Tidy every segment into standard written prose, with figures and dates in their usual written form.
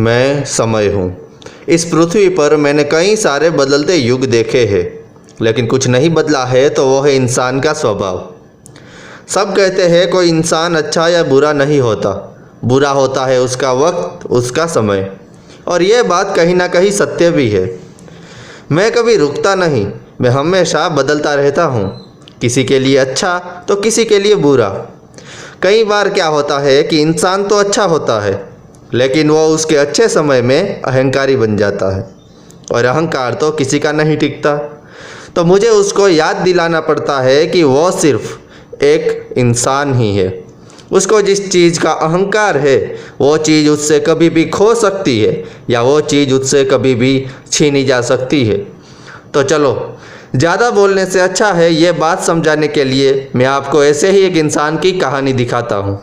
मैं समय हूँ। इस पृथ्वी पर मैंने कई सारे बदलते युग देखे हैं, लेकिन कुछ नहीं बदला है तो वो है इंसान का स्वभाव। सब कहते हैं कोई इंसान अच्छा या बुरा नहीं होता, बुरा होता है उसका वक्त, उसका समय। और ये बात कहीं ना कहीं सत्य भी है। मैं कभी रुकता नहीं, मैं हमेशा बदलता रहता हूँ, किसी के लिए अच्छा तो किसी के लिए बुरा। कई बार क्या होता है कि इंसान तो अच्छा होता है, लेकिन वो उसके अच्छे समय में अहंकारी बन जाता है, और अहंकार तो किसी का नहीं टिकता। तो मुझे उसको याद दिलाना पड़ता है कि वो सिर्फ एक इंसान ही है। उसको जिस चीज़ का अहंकार है वो चीज़ उससे कभी भी खो सकती है, या वो चीज़ उससे कभी भी छीनी जा सकती है। तो चलो, ज़्यादा बोलने से अच्छा है ये बात समझाने के लिए मैं आपको ऐसे ही एक इंसान की कहानी दिखाता हूँ।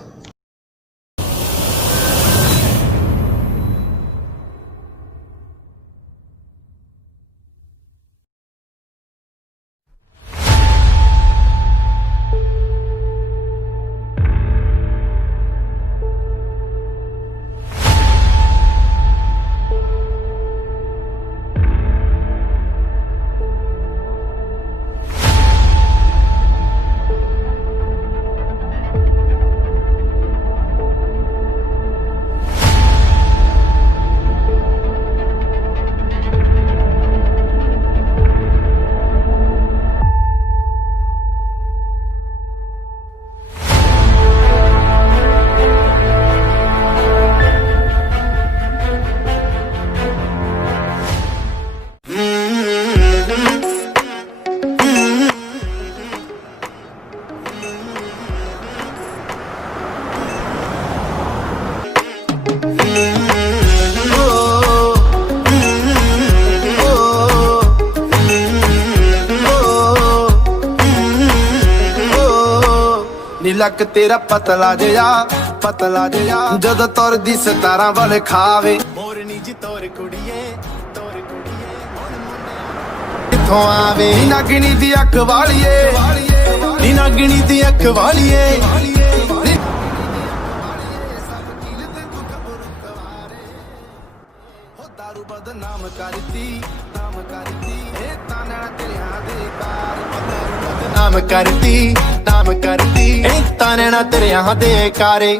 ਲੱਕ ਤੇਰਾ ਪਤਲਾ ਜਿਹਾ ਜਦੋਂ ਤੁਰਦੀ ਸਤਾਰਾਂ ਵਾਲੇ ਖਾਵੇ ਮੋਰਨੀ ਜੀ ਤੋਰ ਕੁੜੀਏ ਕਿੱਥੋਂ ਆਵੇ ਨੀ ਨਾਗਣੀ ਦੀ ਅੱਖ ਵਾਲੀਏ ਨੀ ਨਾਗਣੀ ਦੀ ਅੱਖ ਵਾਲੀਏ ਹੋ ਦਾਰੂ ਬਦਨਾਮ ਕਰਦੀ ਇਹ ਤਾਨਾ ਤੇਰਿਆਂ ਦੇ ਕਾਰ ਨਾਮ ਕਰਦੀ ਇਹ ਤਾਨਾ ਤੇਰਿਆਂ ਦੇ ਕਾਰੇ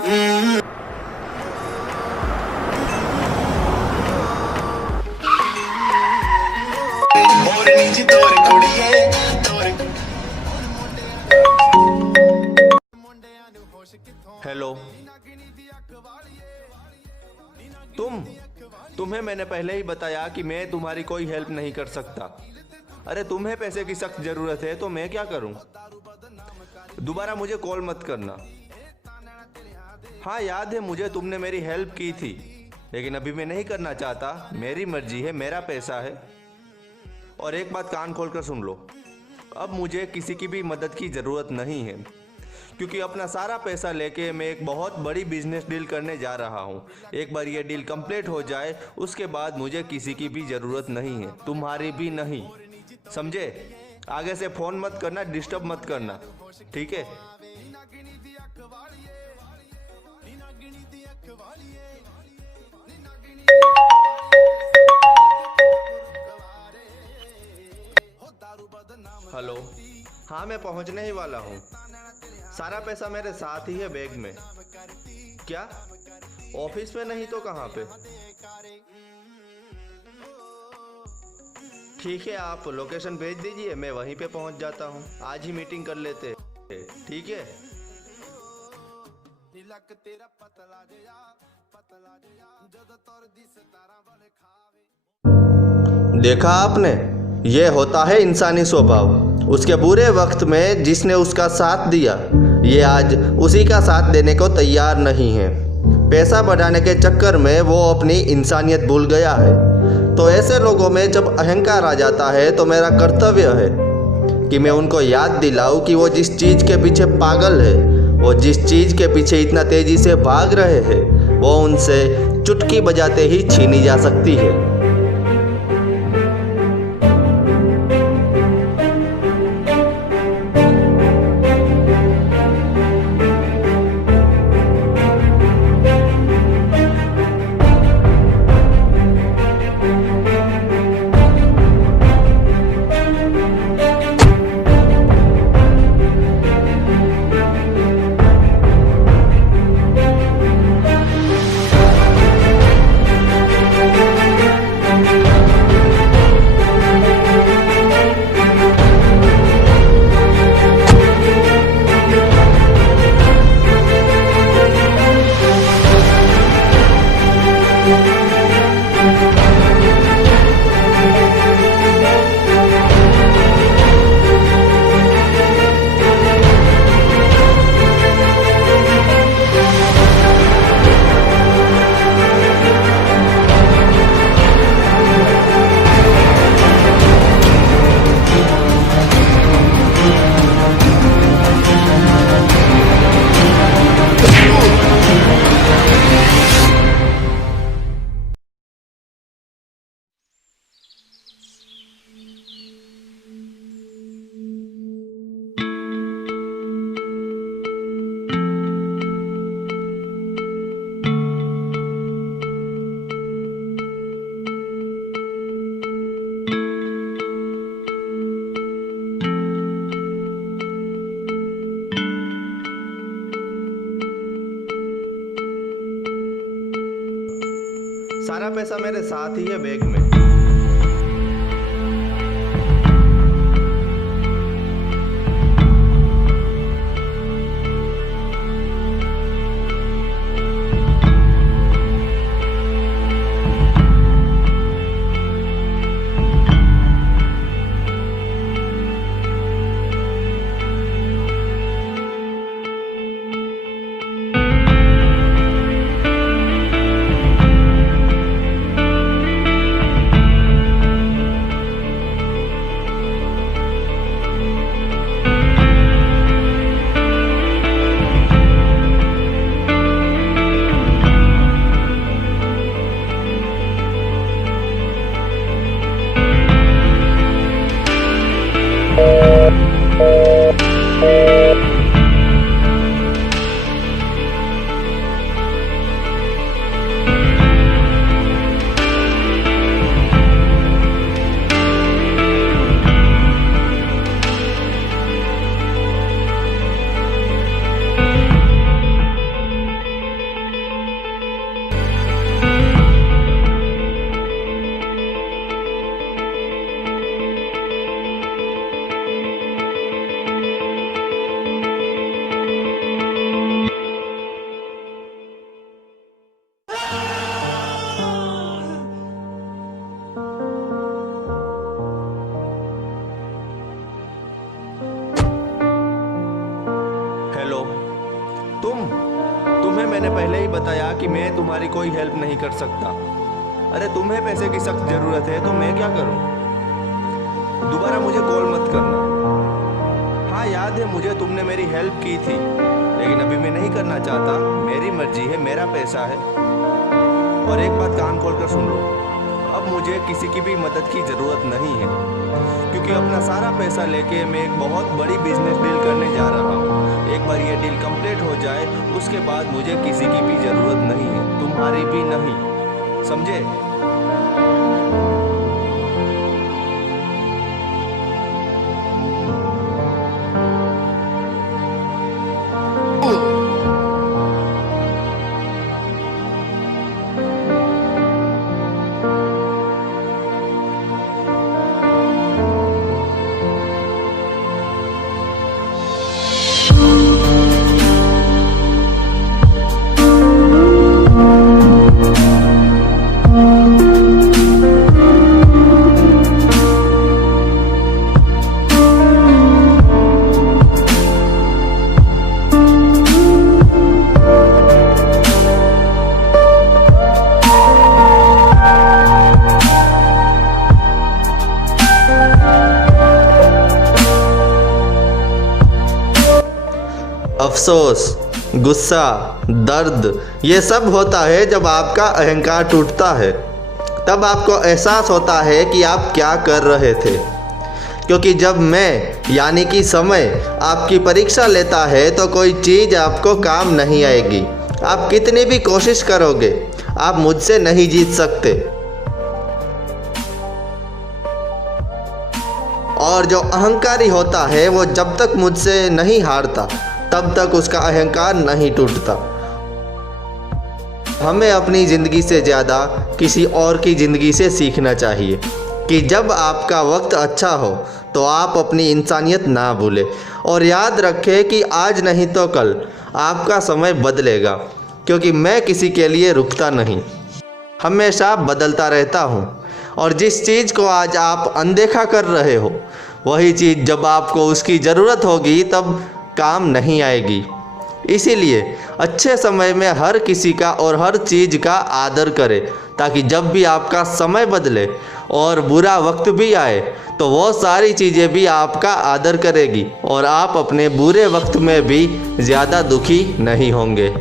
ਮੋਰਨੀ ਜੀ ਤੋਰ ਕੁੜੀਏ हेलो, तुम्हें मैंने पहले ही बताया कि मैं तुम्हारी कोई हेल्प नहीं कर सकता। अरे तुम्हें पैसे की सख्त ज़रूरत है तो मैं क्या करूं? दोबारा मुझे कॉल मत करना। हाँ, याद है मुझे, तुमने मेरी हेल्प की थी, लेकिन अभी मैं नहीं करना चाहता। मेरी मर्जी है, मेरा पैसा है। और एक बात कान खोलकर सुन लो, अब मुझे किसी की भी मदद की ज़रूरत नहीं है, क्योंकि अपना सारा पैसा लेके मैं एक बहुत बड़ी बिजनेस डील करने जा रहा हूँ। एक बार ये डील कंप्लीट हो जाए उसके बाद मुझे किसी की भी ज़रूरत नहीं है, तुम्हारी भी नहीं, समझे? आगे से फ़ोन मत करना, डिस्टर्ब मत करना, ठीक है? हेलो, हाँ मैं पहुँचने ही वाला हूँ। सारा पैसा मेरे साथ ही है बैग में। क्या? ऑफिस में नहीं तो कहाँ पे? ठीक है, आप लोकेशन भेज दीजिए, मैं वहीं पे पहुँच जाता हूँ। आज ही मीटिंग कर लेते हैं, ठीक है? देखा आपने, ये होता है इंसानी स्वभाव। उसके बुरे वक्त में जिसने उसका साथ दिया, ये आज उसी का साथ देने को तैयार नहीं है। पैसा बढ़ाने के चक्कर में वो अपनी इंसानियत भूल गया है। तो ऐसे लोगों में जब अहंकार आ जाता है तो मेरा कर्तव्य है कि मैं उनको याद दिलाऊं कि वो जिस चीज़ के पीछे पागल है, वो जिस चीज़ के पीछे इतना तेज़ी से भाग रहे हैं, वो उनसे चुटकी बजाते ही छीनी जा सकती है। पैसा मेरे साथ ही है बैग में। हेलो, तुम्हें मैंने पहले ही बताया कि मैं तुम्हारी कोई हेल्प नहीं कर सकता। अरे तुम्हें पैसे की सख्त जरूरत है तो मैं क्या करूं? दोबारा मुझे कॉल मत करना। हाँ याद है मुझे, तुमने मेरी हेल्प की थी, लेकिन अभी मैं नहीं करना चाहता। मेरी मर्जी है, मेरा पैसा है। और एक बात कान खोलकर सुन लो, अब मुझे किसी की भी मदद की जरूरत नहीं है, क्योंकि अपना सारा पैसा लेके मैं एक बहुत बड़ी बिजनेस डील करने जा रहा हूँ। एक बार ये डील कंप्लीट हो जाए उसके बाद मुझे किसी की भी जरूरत नहीं है, तुम्हारी भी नहीं, समझे? अफसोस, गुस्सा, दर्द, ये सब होता है जब आपका अहंकार टूटता है। तब आपको एहसास होता है कि आप क्या कर रहे थे। क्योंकि जब मैं यानी कि समय आपकी परीक्षा लेता है तो कोई चीज़ आपको काम नहीं आएगी। आप कितनी भी कोशिश करोगे, आप मुझसे नहीं जीत सकते। और जो अहंकारी होता है वो जब तक मुझसे नहीं हारता तब तक उसका अहंकार नहीं टूटता। हमें अपनी ज़िंदगी से ज़्यादा किसी और की ज़िंदगी से सीखना चाहिए कि जब आपका वक्त अच्छा हो तो आप अपनी इंसानियत ना भूलें और याद रखें कि आज नहीं तो कल आपका समय बदलेगा, क्योंकि मैं किसी के लिए रुकता नहीं, हमेशा बदलता रहता हूँ। और जिस चीज़ को आज आप अनदेखा कर रहे हो वही चीज़ जब आपको उसकी ज़रूरत होगी तब काम नहीं आएगी। इसीलिए अच्छे समय में हर किसी का और हर चीज़ का आदर करें, ताकि जब भी आपका समय बदले और बुरा वक्त भी आए तो वो सारी चीज़ें भी आपका आदर करेगी और आप अपने बुरे वक्त में भी ज़्यादा दुखी नहीं होंगे।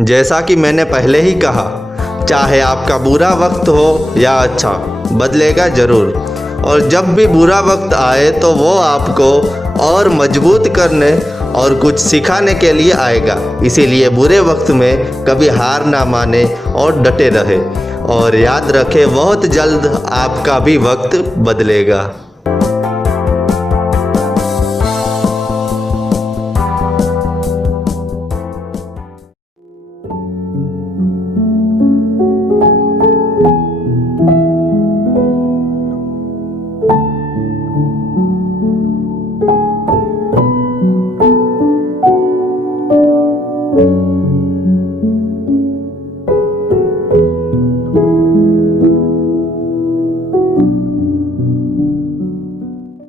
जैसा कि मैंने पहले ही कहा, चाहे आपका बुरा वक्त हो या अच्छा, बदलेगा ज़रूर। और जब भी बुरा वक्त आए तो वो आपको और मजबूत करने और कुछ सिखाने के लिए आएगा। इसीलिए बुरे वक्त में कभी हार ना माने और डटे रहे। और याद रखें, बहुत जल्द आपका भी वक्त बदलेगा।